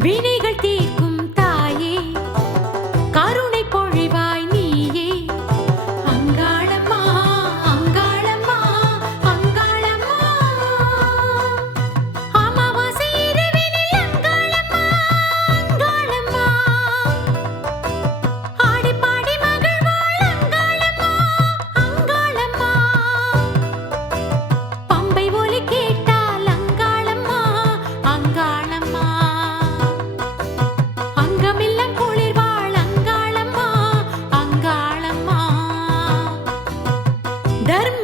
Beanie धर्म